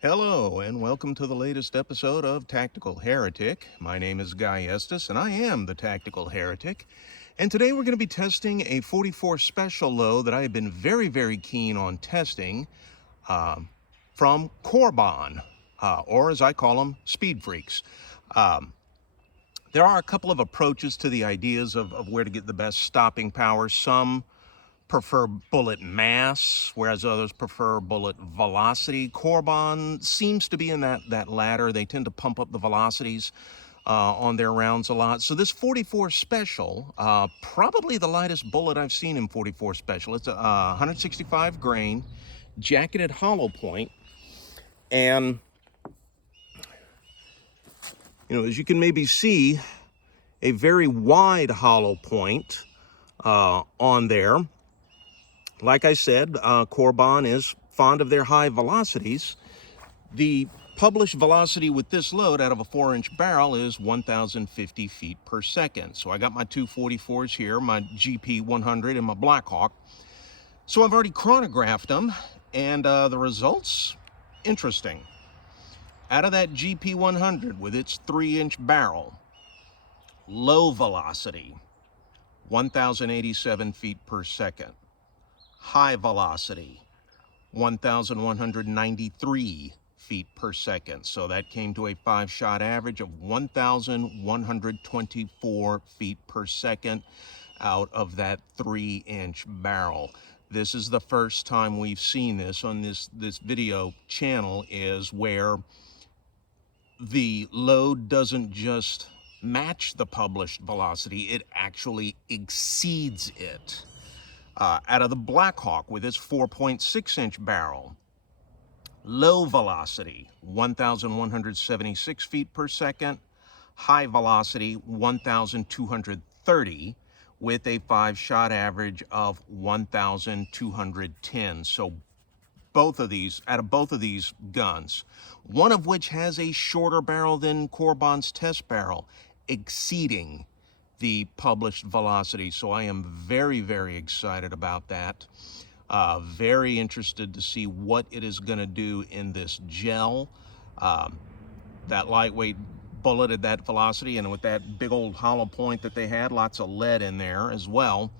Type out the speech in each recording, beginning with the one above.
Hello, and welcome to the latest episode of Tactical Heretic. My name is Guy Estes, and I am the Tactical Heretic. And today we're going to be testing a 44 Special low that I have been very keen on testing from Corbon, or as I call them, Speed Freaks. There are a couple of approaches to the ideas of where to get the best stopping power. Some prefer bullet mass, whereas others prefer bullet velocity. Corbon seems to be in that latter. They tend to pump up the velocities on their rounds a lot. So this 44 Special, probably the lightest bullet I've seen in 44 Special. It's a 165 grain, jacketed hollow point, and as you can maybe see, a very wide hollow point on there. Like I said, Corbon is fond of their high velocities. The published velocity with this load out of a 4-inch barrel is 1,050 feet per second. So I got my two 44s here, my GP 100 and my Blackhawk. So I've already chronographed them, and the results, interesting. Out of that GP 100 with its 3-inch barrel, low velocity, 1,087 feet per second. High velocity, 1,193 feet per second. So that came to a 5-shot average of 1,124 feet per second out of that 3-inch barrel. This is the first time we've seen this on this video channel, is where the load doesn't just match the published velocity, it actually exceeds it. Out of the Blackhawk with its 4.6-inch barrel, low velocity, 1,176 feet per second, high velocity, 1,230, with a 5-shot average of 1,210. So both of these, out of both of these guns, one of which has a shorter barrel than Corbon's test barrel, exceeding the published velocity. So I am very excited about that. Very interested to see what it is going to do in this gel. That lightweight bullet at that velocity, and with that big old hollow point that they had, lots of lead in there as well.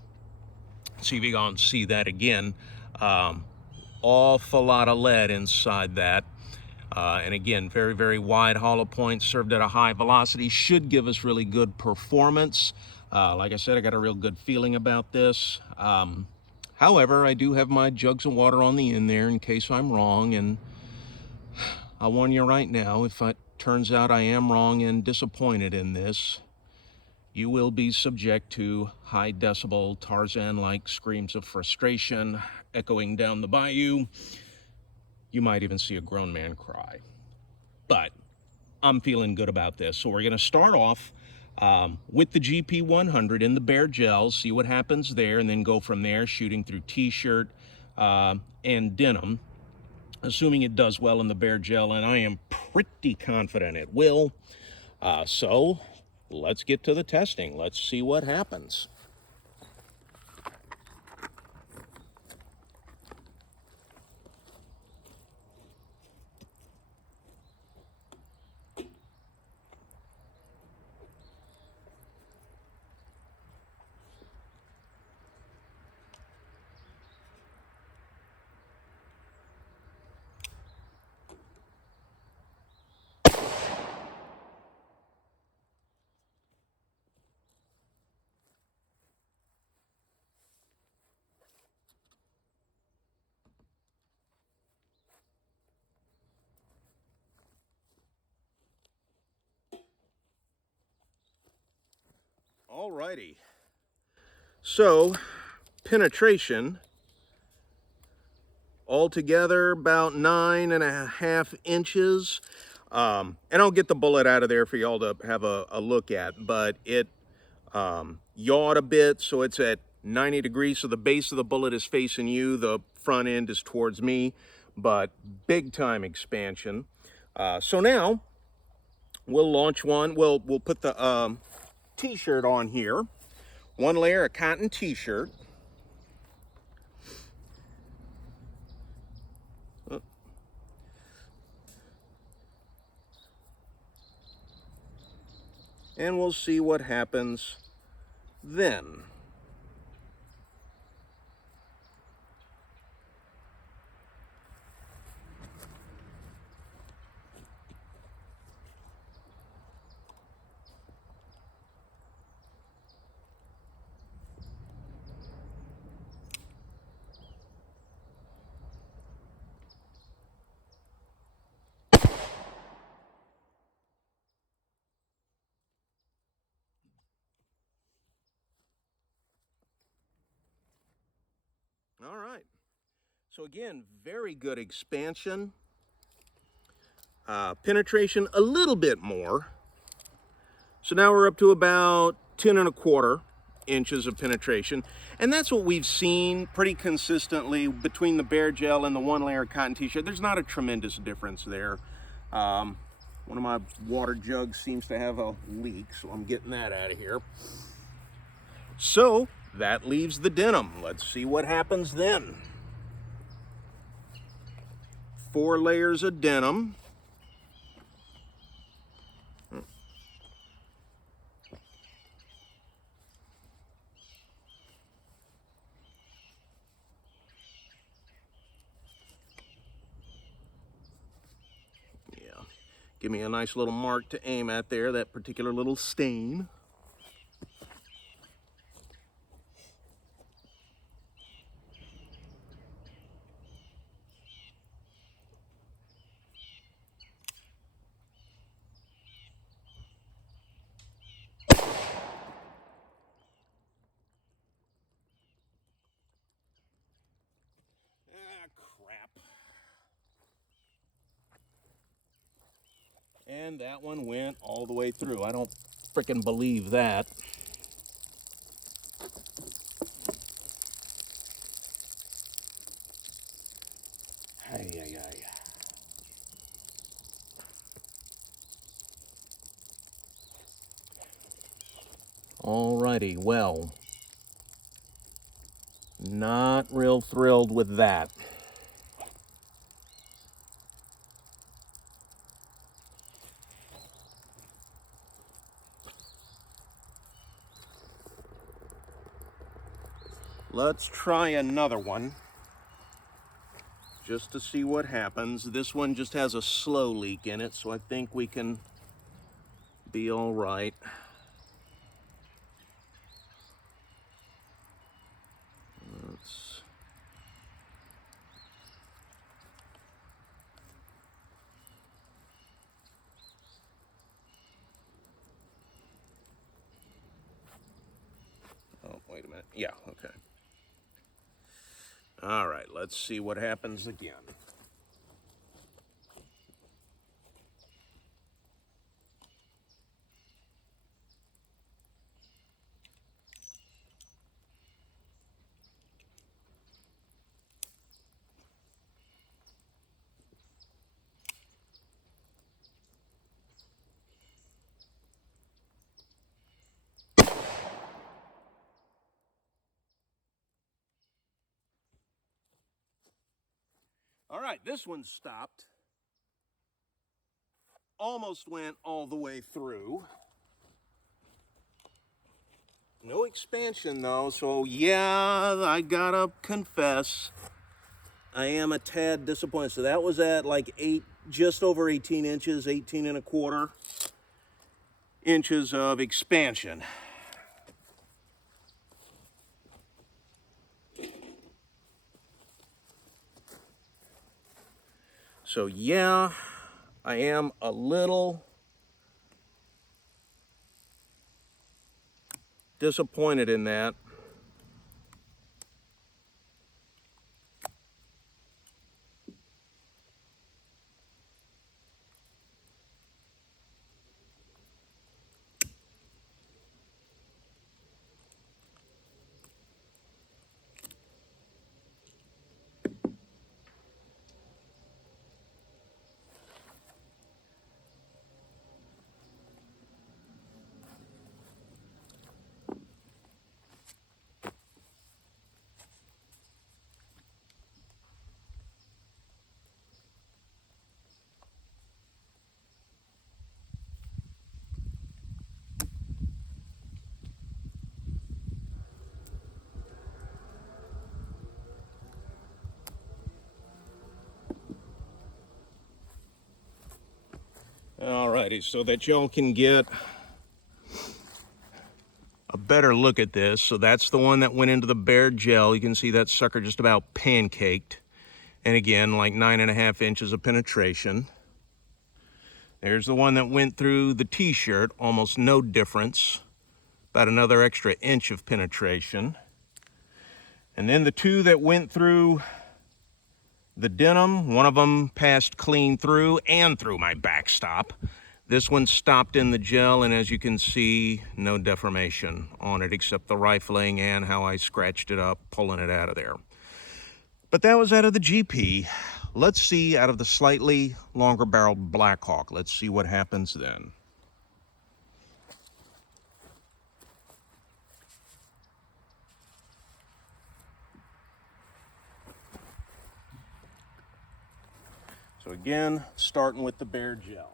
See if you can see that again. Awful lot of lead inside that. And again, very wide hollow point, served at a high velocity, should give us really good performance. Like I said, I got a real good feeling about this. However, I do have my jugs of water on the end there in case I'm wrong, and I'll warn you right now, if it turns out I am wrong and disappointed in this, you will be subject to high decibel Tarzan-like screams of frustration echoing down the bayou. You might even see a grown man cry. But I'm feeling good about this. So we're going to start off with the GP 100 in the bare gel, see what happens there, and then go from there, shooting through t-shirt and denim, assuming it does well in the bare gel, and I am pretty confident it will. So let's get to the testing. Let's see what happens. Alrighty. So, penetration, altogether about 9.5 inches. And I'll get the bullet out of there for y'all to have a look at, but it yawed a bit, so it's at 90 degrees, so the base of the bullet is facing you, the front end is towards me, but big time expansion. So now we'll launch one. We'll put the t-shirt on here, one layer of cotton t-shirt. and we'll see what happens then. All right. So again, very good expansion. Penetration a little bit more. So now we're up to about 10 1/4 inches of penetration. And that's what we've seen pretty consistently between the bare gel and the one layer cotton t-shirt. There's not a tremendous difference there. One of my water jugs seems to have a leak, so I'm getting that out of here. So that leaves the denim. Let's see what happens then. 4 layers of denim. Yeah, give me a nice little mark to aim at there, that particular little stain. Crap. And that one went all the way through. I don't frickin' believe that. Ay, ay, ay. Alrighty, well, not real thrilled with that. Let's try another one just to see what happens. This one just has a slow leak in it, so I think we can be all right. Let's... Oh, wait a minute. Yeah, okay. All right, let's see what happens again. All right, this one stopped. Almost went all the way through. No expansion though, so yeah, I gotta confess, I am a tad disappointed. So that was at like just over 18 inches, 18 1/4 inches of expansion. So yeah, I am a little disappointed in that. Alrighty, so that y'all can get a better look at this. So that's the one that went into the bare gel. You can see that sucker just about pancaked. And again, like 9.5 inches of penetration. There's the one that went through the t-shirt, almost no difference. About another extra inch of penetration. And then the two that went through the denim, one of them passed clean through and through my backstop. This one stopped in the gel, and as you can see, no deformation on it except the rifling and how I scratched it up, pulling it out of there. But that was out of the GP. Let's see out of the slightly longer barreled Blackhawk. Let's see what happens then. So again, starting with the bare gel.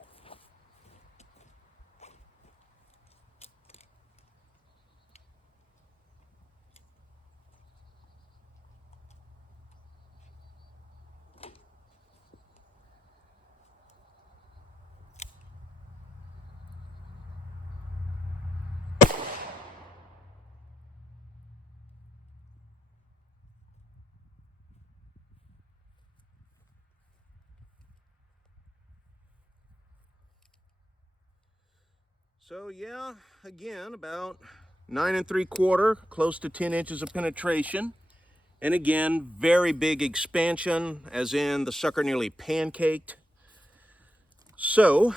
So yeah, again, about 9 3/4, close to 10 inches of penetration. And again, very big expansion, as in the sucker nearly pancaked. So,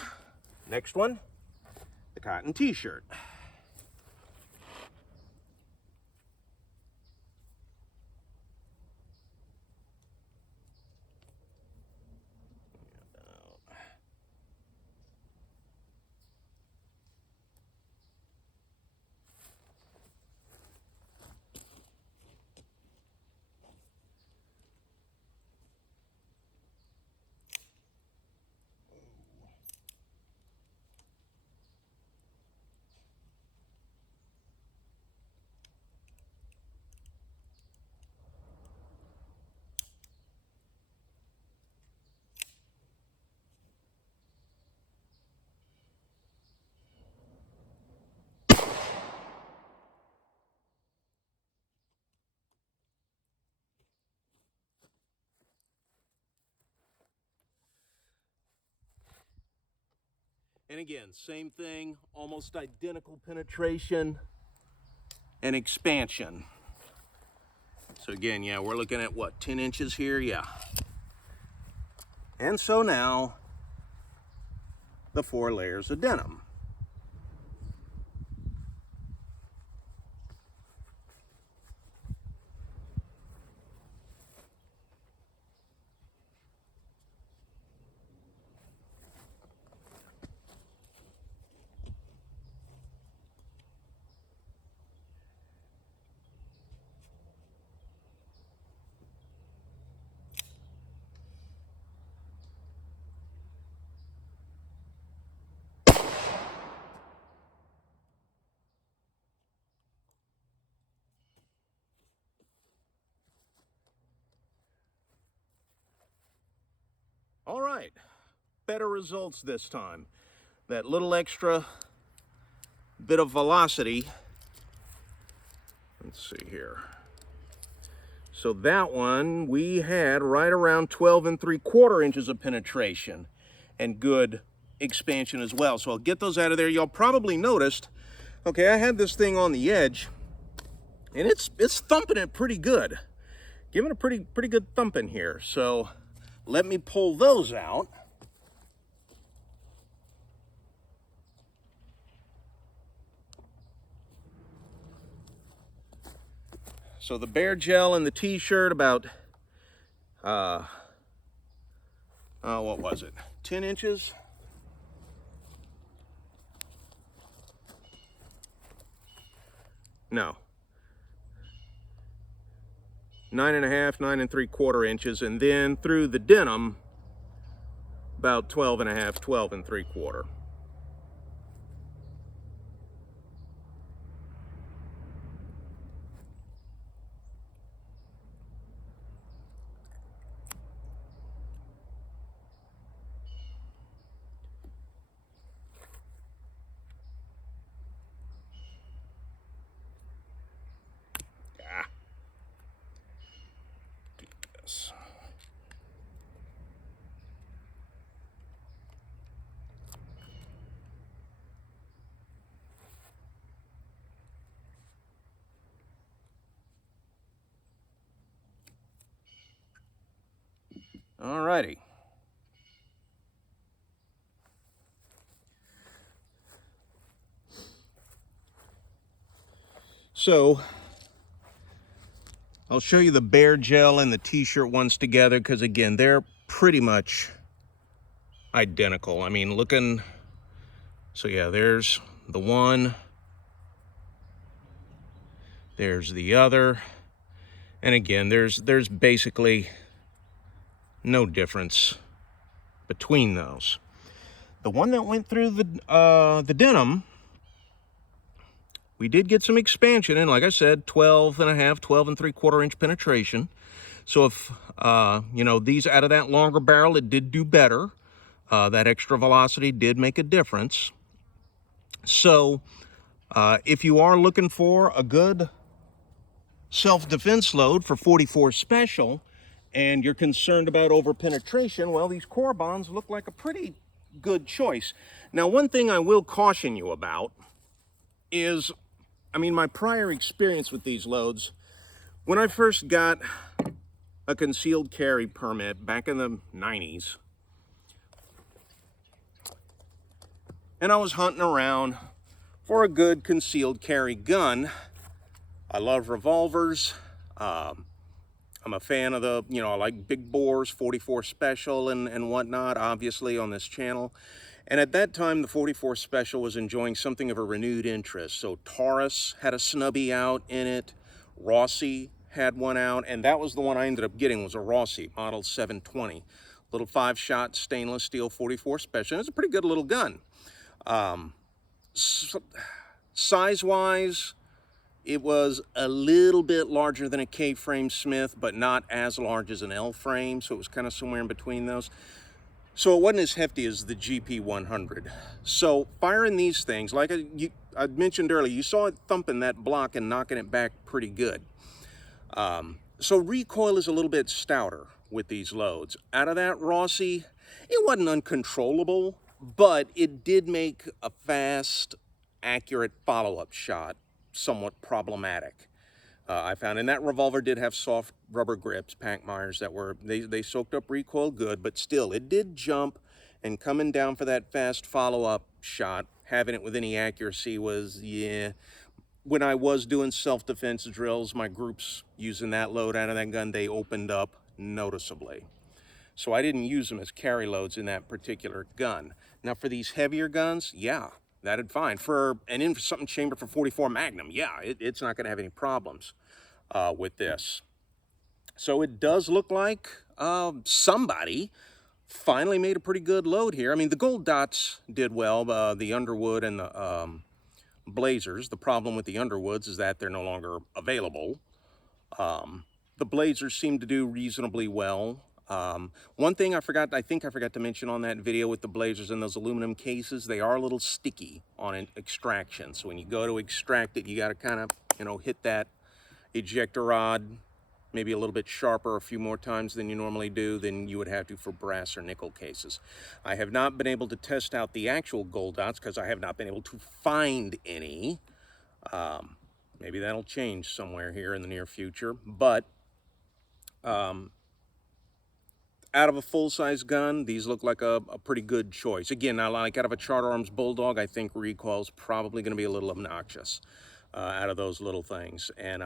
next one, the cotton t-shirt. And again, same thing, almost identical penetration and expansion. So again, yeah, we're looking at what, 10 inches here? Yeah. And so now, the 4 layers of denim. All right, better results this time. That little extra bit of velocity. Let's see here. So that one, we had right around 12 3/4 inches of penetration and good expansion as well. So I'll get those out of there. Y'all probably noticed, okay, I had this thing on the edge and it's thumping it pretty good. Giving a pretty good thumping here. So let me pull those out. So the bare gel and the t-shirt about, what was it? 10 inches? No. 9.5, 9 3/4 inches, and then through the denim, about 12.5, 12 3/4. this. Alrighty. So I'll show you the Bear Gel and the T-shirt ones together because, again, they're pretty much identical. I mean, looking, so yeah, there's the one, there's the other, and again, there's basically no difference between those. The one that went through the denim, we did get some expansion, and like I said, 12 and a half, 12 and 3/4 inch penetration. So if, you know, these out of that longer barrel, it did do better. That extra velocity did make a difference. So if you are looking for a good self-defense load for 44 Special, and you're concerned about over-penetration, well, these Corbons look like a pretty good choice. Now, one thing I will caution you about is, I mean, my prior experience with these loads, when I first got a concealed carry permit back in the 90s, and I was hunting around for a good concealed carry gun. I love revolvers. I'm a fan of the, you know, I like big bores, 44 Special and whatnot, obviously, on this channel. And at that time, the 44 Special was enjoying something of a renewed interest. So Taurus had a snubby out in it. Rossi had one out. And that was the one I ended up getting, was a Rossi, model 720. Little 5-shot stainless steel 44 Special. It's a pretty good little gun. Size-wise, it was a little bit larger than a K-frame Smith, but not as large as an L-frame, so it was kind of somewhere in between those. So it wasn't as hefty as the GP100. So firing these things, like I mentioned earlier, you saw it thumping that block and knocking it back pretty good. So recoil is a little bit stouter with these loads. Out of that Rossi, it wasn't uncontrollable, but it did make a fast, accurate follow-up shot somewhat problematic. I found, and that revolver did have soft rubber grips, Packmeyers, that were, they soaked up recoil good, but still, it did jump, and coming down for that fast follow-up shot, having it with any accuracy was, yeah. When I was doing self-defense drills, my groups using that load out of that gun, they opened up noticeably. So I didn't use them as carry loads in that particular gun. Now for these heavier guns, yeah, that'd fine. For an something chambered for 44 Magnum, yeah, it's not gonna have any problems with this. So it does look like somebody finally made a pretty good load here. I mean, the gold dots did well, the Underwood and the Blazers. The problem with the Underwoods is that they're no longer available. The Blazers seem to do reasonably well. One thing I think I forgot to mention on that video with the Blazers and those aluminum cases, they are a little sticky on an extraction. So when you go to extract it, you got to kind of, you know, hit that ejector rod maybe a little bit sharper a few more times than you normally do than you would have to for brass or nickel cases. I have not been able to test out the actual gold dots because I have not been able to find any. Maybe that'll change somewhere here in the near future, but out of a full-size gun, these look like a pretty good choice. Again, now, like out of a Charter Arms Bulldog, I think recoil's probably going to be a little obnoxious out of those little things, and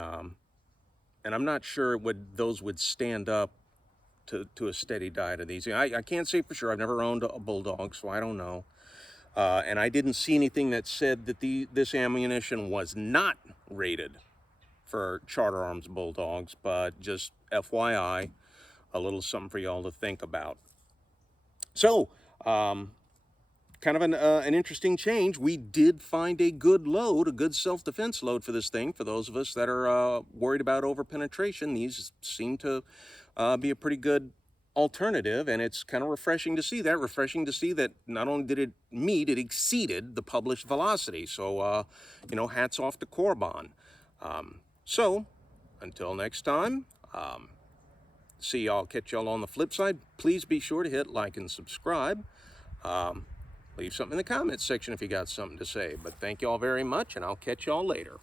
I'm not sure those would stand up to a steady diet of these. I can't say for sure. I've never owned a Bulldog, so I don't know. And I didn't see anything that said that this ammunition was not rated for Charter Arms Bulldogs, but just FYI, a little something for y'all to think about. So, kind of an interesting change. We did find a good load, a good self-defense load for this thing. For those of us that are worried about over-penetration, these seem to be a pretty good alternative, and it's kind of refreshing to see that. Refreshing to see that not only did it meet, it exceeded the published velocity. So, you know, hats off to Corbon. So, until next time, See y'all, catch y'all on the flip side. Please be sure to hit like and subscribe. Leave something in the comments section if you got something to say. But thank y'all very much, and I'll catch y'all later.